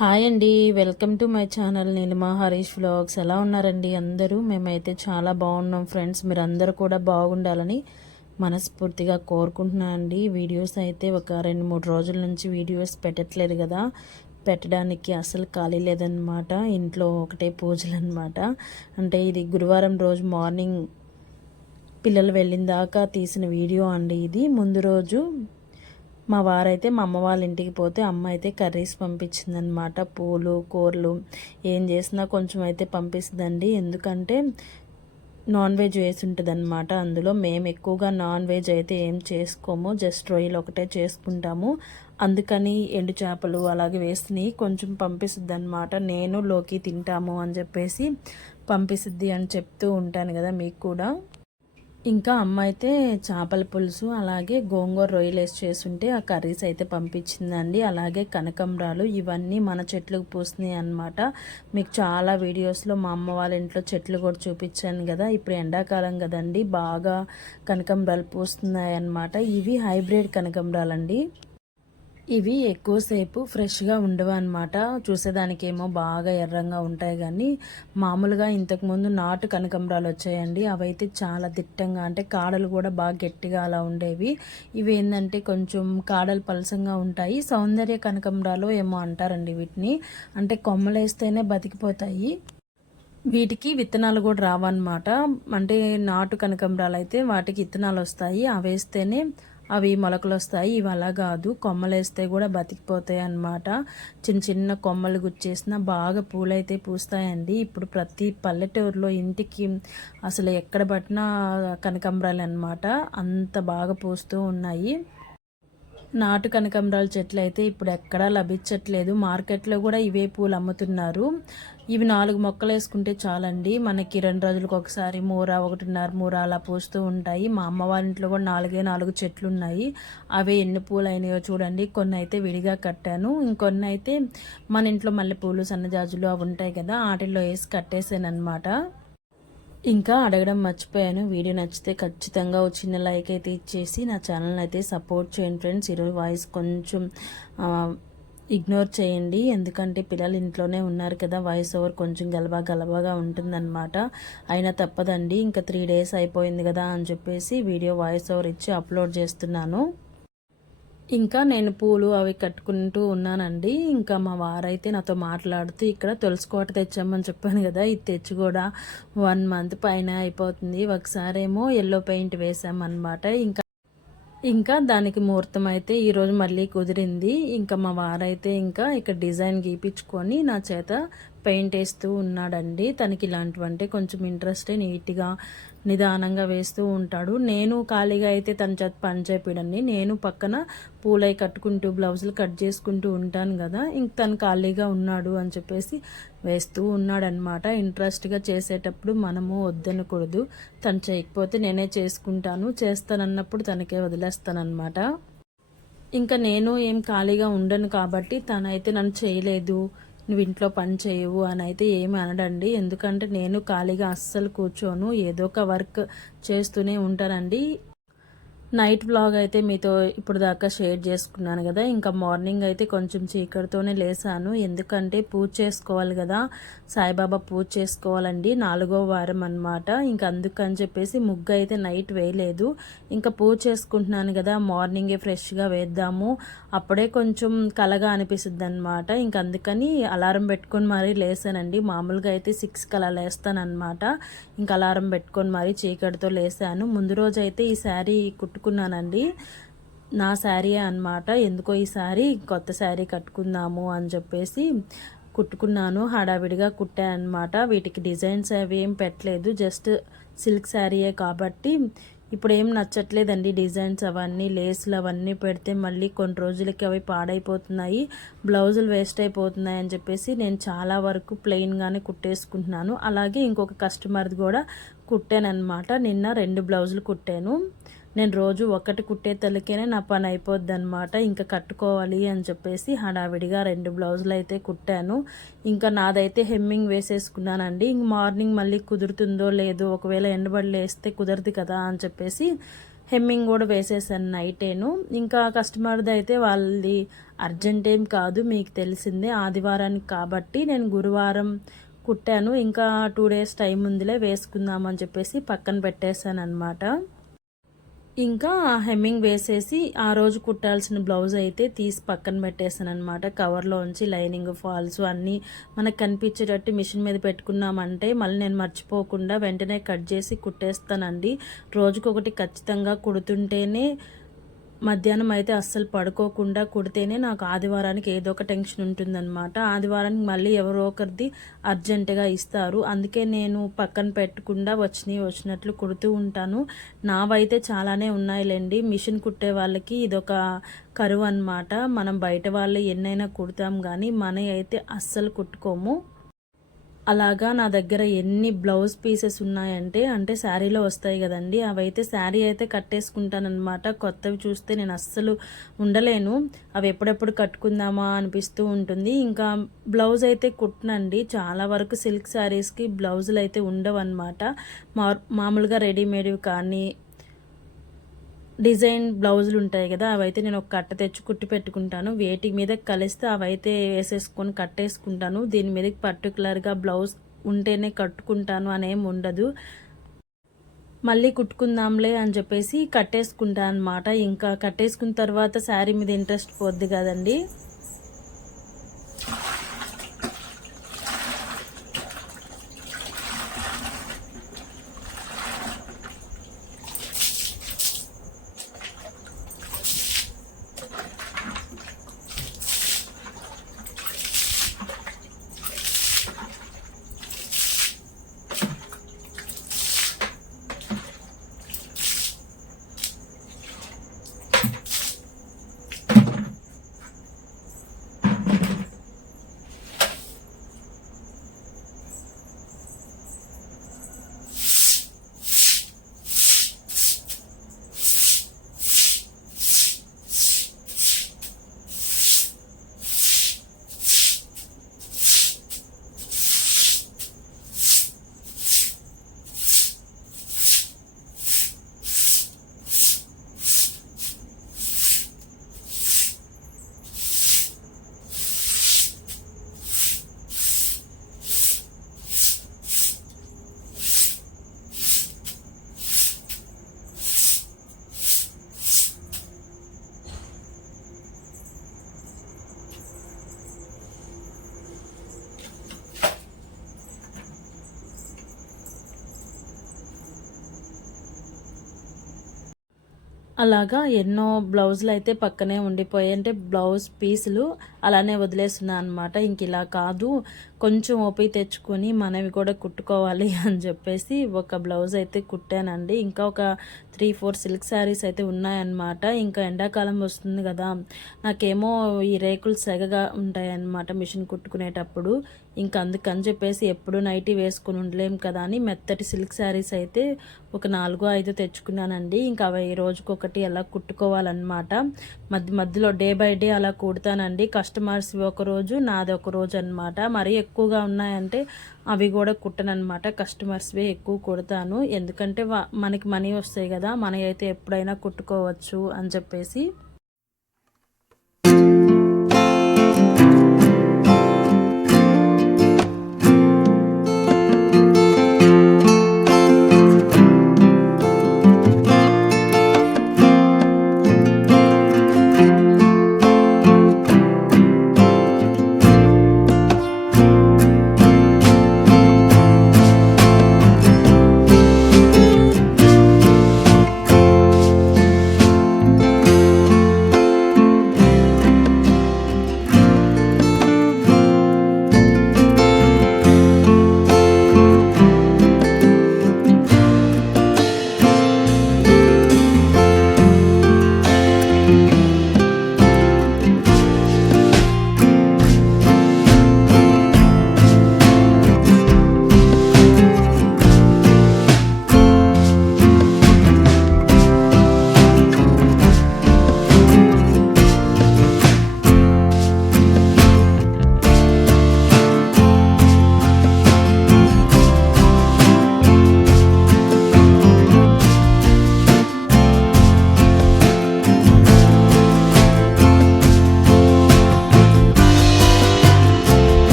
Hi అండి, welcome to my channel Neelima Harish vlogs. ఎలా ఉన్నారండి అందరూ? మేమైతే చాలా బాగున్నాం ఫ్రెండ్స్. మీరు అందరూ కూడా బాగుండాలని మనస్ఫూర్తిగా కోరుకుంటున్నాను అండి. వీడియోస్ అయితే ఒక 2-3 రోజుల నుంచి వీడియోస్ పెట్టట్లేదు కదా, పెట్టడానికి అసలు ఖాళీ లేదనమాట. ఇంట్లో ఒకటే పూజలు అనమాట. అంటే ఇది గురువారం రోజు మార్నింగ్ పిల్లలు వెళ్ళిన దాకా తీసిన వీడియో అండి ఇది. ముందు రోజు మా వారైతే మా అమ్మ వాళ్ళ ఇంటికి పోతే అమ్మ అయితే కర్రీస్ పంపించిందనమాట. పూలు కూరలు ఏం చేసినా కొంచెం అయితే పంపిస్తుందండి. ఎందుకంటే నాన్ వెజ్ వేసి ఉంటుంది అనమాట. అందులో మేము ఎక్కువగా నాన్ వెజ్ అయితే ఏం చేసుకోము, జస్ట్ రొయ్యలు ఒకటే చేసుకుంటాము. అందుకని ఎండు చేపలు అలాగే వేసి కొంచెం పంపిస్తుంది అనమాట. నేను లోకి తింటాము అని చెప్పేసి పంపిస్తుంది అని చెప్తూ ఉంటాను కదా మీకు కూడా. ఇంకా అమ్మ అయితే చేపల పులుసు అలాగే గోంగూర రొయ్యలు వేసి చేస్తుంటే ఆ కర్రీస్ అయితే పంపించిందండి. అలాగే కనకంబరాలు ఇవన్నీ మన చెట్లకు పూస్తున్నాయి అన్నమాట. మీకు చాలా వీడియోస్లో మా అమ్మ వాళ్ళ ఇంట్లో చెట్లు కూడా చూపించాను కదా. ఇప్పుడు ఎండాకాలం కదండి, బాగా కనకంబరాలు పూస్తున్నాయి అన్నమాట. ఇవి హైబ్రిడ్ కనకంబరాలండి. ఇవి ఎక్కువసేపు ఫ్రెష్గా ఉండవు అనమాట. చూసేదానికేమో బాగా ఎర్రంగా ఉంటాయి, కానీ మామూలుగా ఇంతకుముందు నాటు కనకంబరాలు వచ్చాయండి. అవైతే చాలా దిట్టంగా, అంటే కాడలు కూడా బాగా గట్టిగా అలా ఉండేవి. ఇవి ఏంటంటే కొంచెం కాడలు పలసంగా ఉంటాయి. సౌందర్య కనకంబరాలు ఏమో అంటారండి వీటిని. అంటే కొమ్మలేస్తేనే బతికిపోతాయి. వీటికి విత్తనాలు కూడా రావన్నమాట. అంటే నాటు కనకంబరాలు అయితే వాటికి విత్తనాలు వస్తాయి, అవి వేస్తేనే అవి మొలకలు వస్తాయి. ఇవి అలా కాదు, కొమ్మలు వేస్తే కూడా బతికిపోతాయి అన్నమాట. చిన్న చిన్న కొమ్మలు గుచ్చేసిన బాగా పూలైతే పూస్తాయండి. ఇప్పుడు ప్రతి పల్లెటూరులో ఇంటికి అసలు ఎక్కడ పట్టినా కనకంబరాలు అన్నమాట. అంత బాగా పూస్తూ ఉన్నాయి. నాటు కనకాంబరాల చెట్లు అయితే ఇప్పుడు ఎక్కడా లభించట్లేదు. మార్కెట్లో కూడా ఇవే పూలు అమ్ముతున్నారు. ఇవి 4 మొక్కలు వేసుకుంటే చాలండి, మనకి 2 రోజులకు ఒకసారి మూర 1.5 మూర అలా పూస్తూ ఉంటాయి. మా అమ్మ వాళ్ళ ఇంట్లో కూడా 4 చెట్లు ఉన్నాయి. అవే ఎన్ని పూలు అయినాయో చూడండి. కొన్ని అయితే విడిగా కట్టాను, ఇంకొన్ని అయితే మన ఇంట్లో మల్లెపూలు సన్నజాజులు అవి ఉంటాయి కదా, వాటిల్లో వేసి కట్టేసాను అనమాట. ఇంకా అడగడం మర్చిపోయాను, వీడియో నచ్చితే ఖచ్చితంగా ఒక చిన్న లైక్ అయితే ఇచ్చేసి నా ఛానల్ని అయితే సపోర్ట్ చేయండి ఫ్రెండ్స్. ఈరోజు వాయిస్ కొంచెం ఇగ్నోర్ చేయండి, ఎందుకంటే పిల్లలు ఇంట్లోనే ఉన్నారు కదా, వాయిస్ ఓవర్ కొంచెం గలబాగా ఉంటుందన్నమాట. అయినా తప్పదండి, ఇంకా 3 days అయిపోయింది కదా అని చెప్పేసి వీడియో వాయిస్ ఓవర్ ఇచ్చి అప్లోడ్ చేస్తున్నాను. ఇంకా నేను పూలు అవి కట్టుకుంటూ ఉన్నానండి. ఇంకా మా వారైతే నాతో మాట్లాడుతూ ఇక్కడ తులసికోట తెచ్చామని చెప్పాను కదా, ఇది తెచ్చి కూడా 1 month పైన అయిపోతుంది. ఒకసారేమో ఎల్లో పెయింట్ వేసామన్నమాట. ఇంకా దానికి ముహూర్తం అయితే ఈరోజు మళ్ళీ కుదిరింది. ఇంకా మా వారైతే ఇంకా ఇక్కడ డిజైన్ గీపించుకొని నా చేత పెయింట్ వేస్తూ ఉన్నాడండి. తనకి ఇలాంటివంటే కొంచెం ఇంట్రెస్టే, నీట్గా నిదానంగా వేస్తూ ఉంటాడు. నేను ఖాళీగా అయితే తన చేత పని చేపిడండి. నేను పక్కన పూలై కట్టుకుంటూ బ్లౌజులు కట్ చేసుకుంటూ ఉంటాను కదా, ఇంక తను ఖాళీగా ఉన్నాడు అని చెప్పేసి వేస్తూ ఉన్నాడనమాట. ఇంట్రెస్ట్గా చేసేటప్పుడు మనము వద్దనకూడదు. తను చేయకపోతే నేనే చేసుకుంటాను, చేస్తానన్నప్పుడు తనకే వదిలేస్తానన్నమాట. ఇంకా నేను ఏం ఖాళీగా ఉండను కాబట్టి తనైతే నన్ను చేయలేదు, నువ్వు ఇంట్లో పని చేయవు అని అయితే ఏమి అనడండి. ఎందుకంటే నేను ఖాళీగా అస్సలు కూర్చోను, ఏదో ఒక వర్క్ చేస్తూనే ఉంటానండి. నైట్ వ్లాగ్ అయితే మీతో ఇప్పుడు దాకా షేర్ చేసుకున్నాను కదా. ఇంకా మార్నింగ్ అయితే కొంచెం చీకటితోనే లేసాను, ఎందుకంటే పూజ చేసుకోవాలి కదా, సాయిబాబా పూజ చేసుకోవాలండి, 4వ వారం అనమాట. ఇంకా అందుకని చెప్పేసి ముగ్గు అయితే నైట్ వేయలేదు. ఇంకా పూజ చేసుకుంటున్నాను కదా, మార్నింగే ఫ్రెష్గా వేద్దాము, అప్పుడే కొంచెం కలగా అనిపిస్తుంది అనమాట. ఇంక అందుకని అలారం పెట్టుకొని మరీ లేసానండి. మామూలుగా అయితే 6కి అలా లేస్తానమాట. ఇంకా అలారం పెట్టుకొని మరీ చీకటితో లేసాను. ముందు రోజు అయితే ఈ శారీ కుట్టుకున్నానండి, నా శారీ అనమాట. ఎందుకో ఈ శారీ కొత్త శారీ కట్టుకుందాము అని చెప్పేసి కుట్టుకున్నాను, హడావిడిగా కుట్టాను అనమాట. వీటికి డిజైన్స్ అవి ఏం పెట్టలేదు, జస్ట్ సిల్క్ శారీయే కాబట్టి ఇప్పుడు ఏం నచ్చట్లేదండి డిజైన్స్ అవన్నీ. లేసులు అవన్నీ పెడితే మళ్ళీ కొన్ని రోజులకి అవి పాడైపోతున్నాయి, బ్లౌజులు వేస్ట్ అయిపోతున్నాయి అని చెప్పేసి నేను చాలా వరకు ప్లెయిన్గానే కుట్టేసుకుంటున్నాను. అలాగే ఇంకొక కస్టమర్ది కూడా కుట్టానమాట. నిన్న 2 బ్లౌజులు కుట్టాను. నేను రోజు ఒకటి కుట్టే తలకేనే నా పని అయిపోద్ది అనమాట. ఇంకా కట్టుకోవాలి అని చెప్పేసి హడావిడిగా 2 బ్లౌజులు అయితే కుట్టాను. ఇంకా నాదైతే హెమ్మింగ్ వేసేసుకున్నానండి. ఇంక మార్నింగ్ మళ్ళీ కుదురుతుందో లేదో, ఒకవేళ ఎండబడి వేస్తే కుదరదు కదా అని చెప్పేసి హెమ్మింగ్ కూడా వేసేసాను నైటేను. ఇంకా కస్టమర్ది అయితే వాళ్ళది అర్జెంట్ ఏం కాదు, మీకు తెలిసిందే ఆదివారానికి కాబట్టి నేను గురువారం కుట్టాను. ఇంకా 2 డేస్ టైం ఉందిలే వేసుకుందామని చెప్పేసి పక్కన పెట్టేశాను అనమాట. ఇంకా హెమ్మింగ్ వేసేసి ఆ రోజు కుట్టాల్సిన బ్లౌజ్ అయితే తీసి పక్కన పెట్టేసాను అనమాట. కవర్లోంచి లైనింగ్ ఫాల్స్ అన్నీ మనకు కనిపించేటట్టు మిషన్ మీద పెట్టుకున్నామంటే మళ్ళీ నేను మర్చిపోకుండా వెంటనే కట్ చేసి కుట్టేస్తానండి. రోజుకొకటి ఖచ్చితంగా కుడుతుంటేనే మధ్యాహ్నం అయితే అస్సలు పడుకోకుండా కుడితేనే నాకు ఆదివారానికి ఏదో ఒక టెన్షన్ ఉంటుందన్నమాట. ఆదివారానికి మళ్ళీ ఎవరో ఒకరిది అర్జెంటుగా ఇస్తారు. అందుకే నేను పక్కన పెట్టకుండా వచ్చినట్లు కుడుతూ ఉంటాను. నావైతే చాలానే ఉన్నాయిలేండి. మిషన్ కుట్టే వాళ్ళకి ఇదొక కరువు అన్నమాట. మనం బయట వాళ్ళు ఎన్నైనా కుడతాం కానీ మనవి అయితే అస్సలు కుట్టుకోము. అలాగా నా దగ్గర ఎన్ని బ్లౌజ్ పీసెస్ ఉన్నాయంటే శారీలో వస్తాయి కదండి, అవైతే శారీ అయితే కట్టేసుకుంటానమాట. కొత్తవి చూస్తే నేను అస్సలు ఉండలేను, అవి ఎప్పుడెప్పుడు కట్టుకుందామా అనిపిస్తూ ఉంటుంది. ఇంకా బ్లౌజ్ అయితే కుట్టనండి. చాలా వరకు సిల్క్ శారీస్కి బ్లౌజులు అయితే ఉండవు అనమాట. మామూలుగా రెడీమేడ్వి కానీ డిజైన్ బ్లౌజులు ఉంటాయి కదా, అవైతే నేను ఒక కట్ట తెచ్చి కుట్టి పెట్టుకుంటాను. వేటి మీద కలిస్తే అవైతే వేసేసుకొని కట్టేసుకుంటాను. దీని మీద పర్టికులర్గా బ్లౌజ్ ఉంటేనే కట్టుకుంటాను అనేం ఉండదు. మళ్ళీ కుట్టుకుందాంలే అని చెప్పేసి కట్టేసుకుంటాను అనమాట. ఇంకా కట్టేసుకున్న తర్వాత శారీ మీద ఇంట్రెస్ట్ పోద్ది కదండి. అలాగా ఎన్నో బ్లౌజులు అయితే పక్కనే ఉండిపోయాయి. బ్లౌజ్ పీసులు అలానే వదిలేస్తున్నా అనమాట. ఇంక ఇలా కాదు, కొంచెం ఓపిక తెచ్చుకొని మనవి కూడా కుట్టుకోవాలి అని చెప్పేసి ఒక బ్లౌజ్ అయితే కుట్టానండి. ఇంకా ఒక 3-4 సిల్క్ శారీస్ అయితే ఉన్నాయన్నమాట. ఇంకా ఎండాకాలం వస్తుంది కదా, నాకేమో ఈ రేకులు సెగగా ఉంటాయన్నమాట మిషన్ కుట్టుకునేటప్పుడు. ఇంకా అందుకని చెప్పేసి ఎప్పుడు నైటీ వేసుకుని ఉండలేం కదా అని మెత్తటి సిల్క్ శారీస్ అయితే ఒక 4-5 తెచ్చుకున్నానండి. ఇంకా అవి రోజుకొకటి అలా కుట్టుకోవాలన్నమాట. మధ్యలో డే బై డే అలా కుడతానండి. కస్టమర్స్ ఒక రోజు, నాది ఒక రోజు అనమాట. మరీ ఎక్కువగా ఉన్నాయంటే అవి కూడా కుట్టనమాట, కస్టమర్స్వే ఎక్కువ కుడతాను. ఎందుకంటే మనకి మనీ వస్తాయి కదా, మనకి అయితే ఎప్పుడైనా కుట్టుకోవచ్చు అని చెప్పేసి.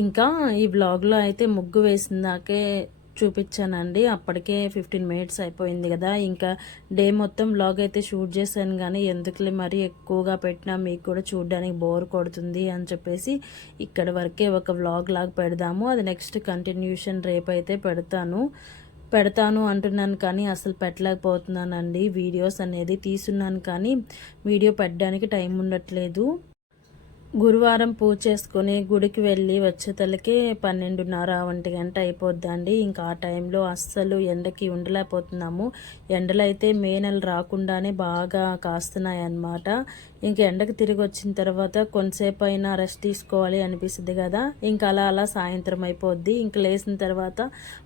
ఇంకా ఈ వ్లాగ్లో అయితే ముగ్గు వేసిందాకే చూపించానండి. అప్పటికే 15 మినిట్స్ అయిపోయింది కదా. ఇంకా డే మొత్తం వ్లాగ్ అయితే షూట్ చేశాను, కానీ ఎందుకులే మరీ ఎక్కువగా పెట్టినా మీకు కూడా చూడడానికి బోర్ కొడుతుంది అని చెప్పేసి ఇక్కడ వరకే ఒక వ్లాగ్ లాగా పెడదాము. అది నెక్స్ట్ కంటిన్యూషన్ రేపైతే పెడతాను అంటున్నాను, కానీ అసలు పెట్టలేకపోతున్నానండి. వీడియోస్ అనేది తీసున్నాను కానీ వీడియో పెట్టడానికి టైం ఉండట్లేదు. గురువారం పూజ చేసుకొని గుడికి వెళ్ళి వచ్చేతలకే 12:30 1 గంట అయిపోద్దండి. ఇంకా ఆ టైంలో అస్సలు ఎండకి ఉండలేకపోతున్నాము. ఎండలు అయితే మే నెల రాకుండానే బాగా కాస్తున్నాయి అన్నమాట. ఇంక ఎండకు తిరిగి వచ్చిన తర్వాత కొంతసేపు అయినా రెస్ట్ తీసుకోవాలి అనిపిస్తుంది కదా. ఇంకా అలా సాయంత్రం అయిపోద్ది. ఇంక లేచిన తర్వాత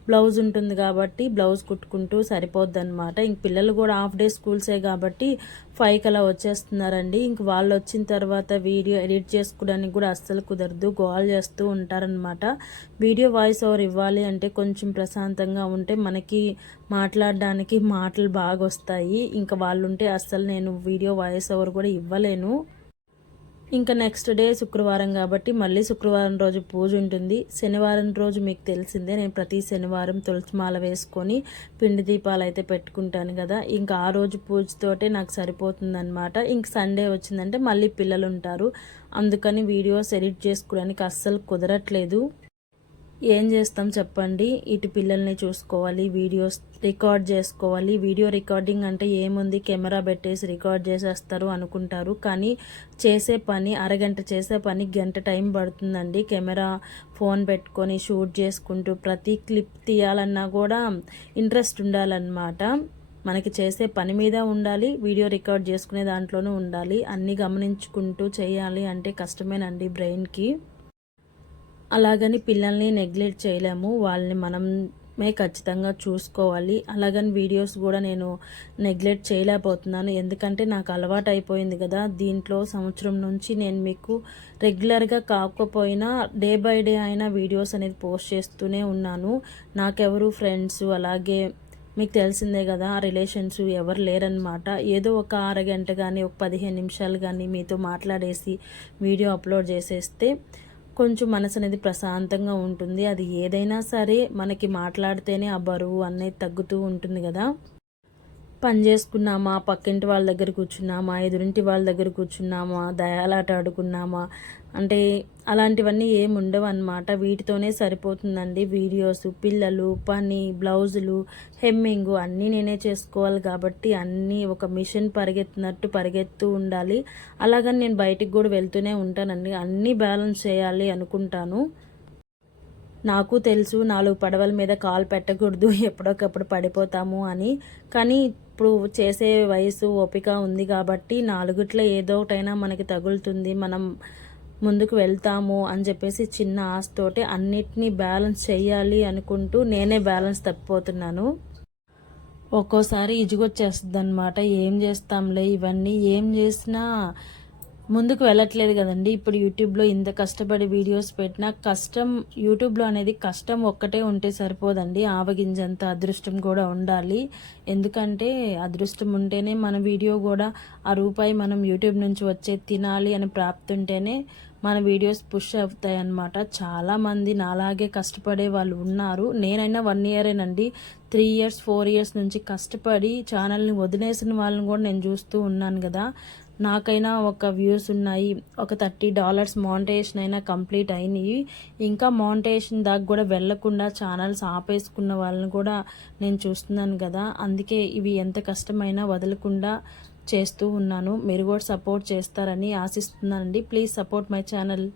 బ్లౌజ్ ఉంటుంది కాబట్టి బ్లౌజ్ కుట్టుకుంటూ సరిపోద్ది అనమాట. ఇంక పిల్లలు కూడా హాఫ్ డే స్కూల్సే కాబట్టి 5కి అలా వచ్చేస్తున్నారండి. ఇంక వాళ్ళు వచ్చిన తర్వాత వీడియో ఎడిట్ చేసుకోవడానికి కూడా అస్సలు కుదరదు, గోల్ చేస్తూ ఉంటారనమాట. వీడియో వాయిస్ ఓవర్ ఇవ్వాలి అంటే కొంచెం ప్రశాంతంగా ఉంటే మనకి మాట్లాడడానికి మాటలు బాగా వస్తాయి. ఇంకా వాళ్ళు ఉంటే అస్సలు నేను వీడియో వాయిస్ ఓవర్ కూడా ఇవ్వలేను. ఇంకా నెక్స్ట్ డే శుక్రవారం కాబట్టి మళ్ళీ శుక్రవారం రోజు పూజ ఉంటుంది. శనివారం రోజు మీకు తెలిసిందే, నేను ప్రతి శనివారం తులసిమాల వేసుకొని పిండి దీపాలు అయితే పెట్టుకుంటాను కదా. ఇంకా ఆ రోజు పూజతోటే నాకు సరిపోతుందన్నమాట. ఇంక సండే వచ్చిందంటే మళ్ళీ పిల్లలు ఉంటారు, అందుకని వీడియోస్ ఎడిట్ చేసుకోవడానికి అస్సలు కుదరట్లేదు. ఏం చేస్తాం చెప్పండి, ఇటు పిల్లల్ని చూసుకోవాలి, వీడియోస్ రికార్డ్ చేసుకోవాలి. వీడియో రికార్డింగ్ అంటే ఏముంది, కెమెరా పెట్టేసి రికార్డ్ చేసేస్తారు అనుకుంటారు, కానీ చేసే పని అరగంట చేసే పని గంట టైం పడుతుందండి. కెమెరా ఫోన్ పెట్టుకొని షూట్ చేసుకుంటూ ప్రతి క్లిప్ తీయాలన్నా కూడా ఇంట్రెస్ట్ ఉండాలన్నమాట. మనకి చేసే పని మీద ఉండాలి, వీడియో రికార్డ్ చేసుకునే దాంట్లోనూ ఉండాలి. అన్నీ గమనించుకుంటూ చేయాలి అంటే కష్టమేనండి బ్రెయిన్కి. అలాగని పిల్లల్ని నెగ్లెక్ట్ చేయలేము, వాళ్ళని మనమే ఖచ్చితంగా చూసుకోవాలి. అలాగని వీడియోస్ కూడా నేను నెగ్లెక్ట్ చేయలేకపోతున్నాను, ఎందుకంటే నాకు అలవాటు అయిపోయింది కదా. దీంట్లో సంవత్సరం నుంచి నేను మీకు రెగ్యులర్గా కాకపోయినా డే బై డే అయినా వీడియోస్ అనేది పోస్ట్ చేస్తూనే ఉన్నాను. నాకెవరు ఫ్రెండ్స్ అలాగే మీకు తెలిసిందే కదా, రిలేషన్స్ ఎవరు లేరనమాట. ఏదో ఒక అరగంట కానీ ఒక 15 నిమిషాలు కానీ మీతో మాట్లాడేసి వీడియో అప్లోడ్ చేసేస్తే కొంచెం మనసు అనేది ప్రశాంతంగా ఉంటుంది. అది ఏదైనా సరే మనకి మాట్లాడితేనే ఆ బరువు అనేది తగ్గుతూ ఉంటుంది కదా. పని చేసుకున్నామా, పక్కింటి వాళ్ళ దగ్గర కూర్చున్నామా, ఎదురింటి వాళ్ళ దగ్గర కూర్చున్నామా, దయాలాట ఆడుకున్నామా అంటే అలాంటివన్నీ ఏమి ఉండవు అన్నమాట. వీటితోనే సరిపోతుందండి. వీడియోస్, పిల్లలు, పని, బ్లౌజులు, హెమ్మింగ్ అన్నీ నేనే చేసుకోవాలి కాబట్టి అన్నీ ఒక మిషన్ పరిగెత్తినట్టు పరిగెత్తూ ఉండాలి. అలాగని నేను బయటికి కూడా వెళ్తూనే ఉంటానండి. అన్నీ బ్యాలెన్స్ చేయాలి అనుకుంటాను. నాకు తెలుసు 4 పడవల మీద కాలు పెట్టకూడదు, ఎప్పుడొకప్పుడు పడిపోతాము అని. కానీ ఇప్పుడు చేసే వయసు ఓపిక ఉంది కాబట్టి 4ట్లో ఏదో ఒకటైనా మనకి తగులుతుంది, మనం ముందుకు వెళ్తాము అని చెప్పేసి చిన్న ఆశతోటి అన్నిటినీ బ్యాలెన్స్ చేయాలి అనుకుంటూ నేనే బ్యాలెన్స్ తప్పిపోతున్నాను. ఒక్కోసారి ఇజుగొచ్చేస్తుంది అనమాట. ఏం చేస్తాంలే, ఇవన్నీ ఏం చేసినా ముందుకు వెళ్ళట్లేదు కదండి. ఇప్పుడు యూట్యూబ్లో ఇంత కష్టపడి వీడియోస్ పెట్టినా కష్టం, యూట్యూబ్లో అనేది కష్టం ఒక్కటే ఉంటే సరిపోదండి, ఆవగింజంత అదృష్టం కూడా ఉండాలి. ఎందుకంటే అదృష్టం ఉంటేనే మన వీడియో కూడా ఆ రూపాయి మనం యూట్యూబ్ నుంచి వచ్చే తినాలి అని ప్రాప్తి ఉంటేనే మన వీడియోస్ పుష్ అవుతాయి అన్నమాట. చాలామంది నాలాగే కష్టపడే వాళ్ళు ఉన్నారు. నేనైనా 1 ఇయరేనండి, 3 ఇయర్స్ 4 ఇయర్స్ నుంచి కష్టపడి ఛానల్ని వదిలేసిన వాళ్ళని కూడా నేను చూస్తూ ఉన్నాను కదా. నాకైనా ఒక వ్యూస్ ఉన్నాయి, ఒక $30 మానిటైజేషన్ అయినా కంప్లీట్ అయినాయి. ఇంకా మానిటైజేషన్ దాకా కూడా వెళ్లకుండా ఛానల్స్ ఆపేసుకున్న వాళ్ళని కూడా నేను చూస్తున్నాను కదా. అందుకే ఇవి ఎంత కష్టమైనా వదలకుండా చేస్తూ ఉన్నాను. మీరు కూడా సపోర్ట్ చేస్తారని ఆశిస్తున్నానండి. Please support my channel.